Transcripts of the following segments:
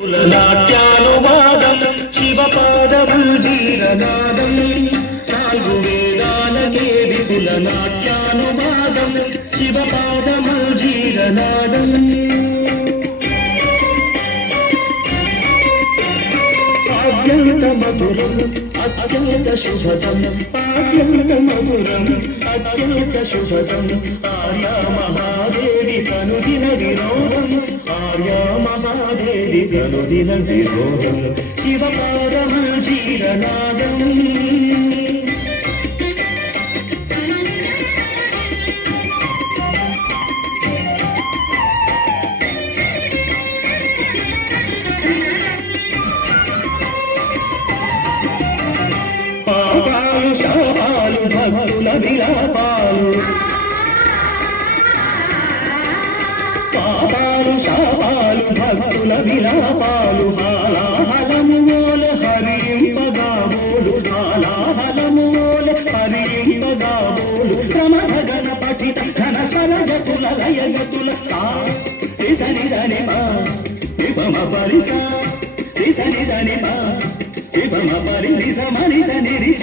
నాట్యానువాదం శివపాదమూజీరనాదం నాలుగు వేదాలకే విపుల నాట్యానువాదం శివపాదమూజీరనాదం అత్యంత మధురం అత్యంత శుభదం అత్యంత మధురం అత్యంత శుభదం ఆర్యా మహాదేవి కనుదిన వినోదం ఆర్యా మహాదేవి కనుదిన వినోదం శివపాదమూజీరనాదం పాపాలు శాపాలు భక్తుల విలాపాలు పాపాలు శాపాలు భక్తుల విలాపాలు హాలాహలము ఓలె హరింపగాబోలు హాలాహలము ఓలె హరింపగాబోలు క్రమగణ పఠిత ఘన స్వరగతుల లయగతుల సా రిసనిదని మా విపమ పరిస రిసనిదని మా విపమ పరిస మనిస నిరిస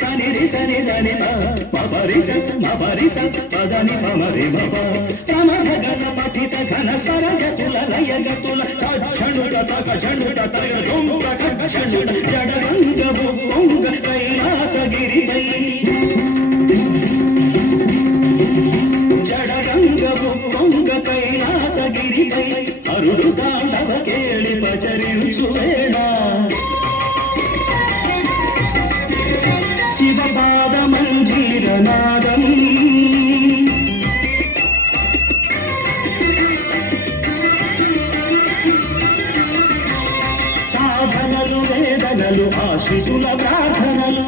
సని రిసని దని మా పరిస మా పరిస పదని మమరి మమ క్రమగణ పఠిత ఘన స్వరగతుల లయగతుల తక్షణుట తక ఝణుట తగ దొంగ కక్షణుట జడరంగ బుంగ కైలాసగిరిపై జడరంగ బుంగ కైలాసగిరిపై అరుడు తాండవ కేళి పచరించు వేళ శివపాదమూజీరనాదం సాధనలు వేదనలు ఆశ్రితుల ప్రార్థనలు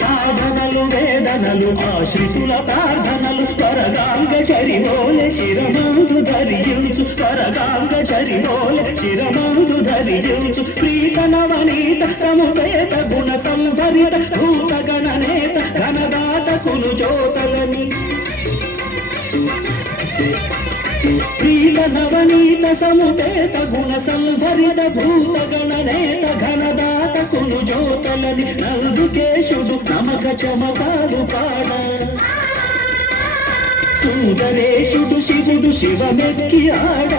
సాధనలు వేదనలు ఆశ్రితుల ప్రార్థనలు త్వరగాంగ చరిమోలె శిరమందు ధరించు త్వరగాంగ చరిమోలె శిరమందు ధరించు ప్రీత నవనీత సముపేత గుణ సంభరిత భూత గణనేత ఘనదాతకులు జ్యోతలని ప్రీత నవనీత సముపేత గుణ సంభరిత భూత గణనేత ఘనదాతకులు జ్యోతలని నందుకేశుడు నమక చమకాలు పాడ సుందరేశుడు శివుడు శివమెక్కి ఆడ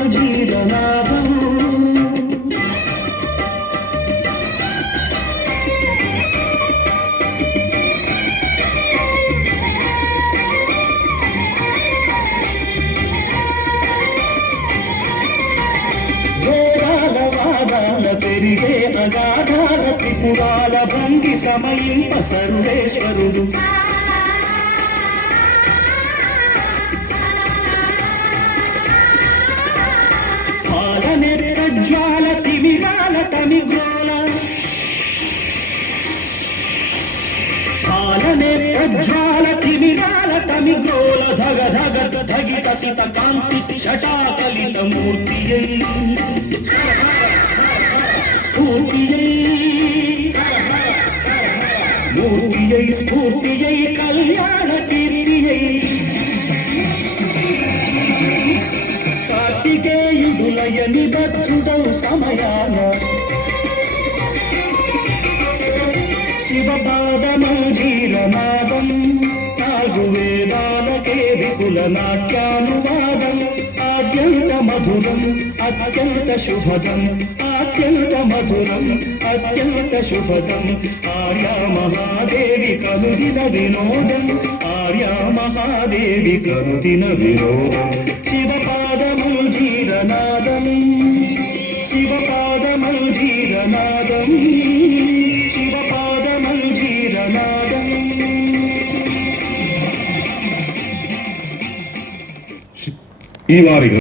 శివపాదమూజీరనాదం పెరిగే అగాధార త్రిపురాల భంగి సమయింప సర్వేశ్వరుడు పాలనెత్త జ్వాల తిమిరాల తమిగ్రోల పాలనెత్త జ్వాల తిమిరాల తమిగ్రోల ధగ ధగ ధగిత సిత కాంతి షటాకలిత మూర్తియై మూర్తియై స్ఫూర్తియై కళ్యాణ కీర్తియై కార్తికేయుడులయని బద్ధుడౌ సమయాన శివపాదమూజీరనాదం నాలుగు వేదాలకే విపుల నాట్యానువాదం అత్యంత మధురం అత్యంత శుభదం అత్యంత మధురం అత్యంత శుభదం ఆర్యా మహాదేవి కనుదిన వినోదం ఆర్యా మహాదేవి కనుదిన వినోదం శివపాదమూజీరనాదం శివపాదమూజీరనాదం శివపాదమూజీరనాదం ఈ వారి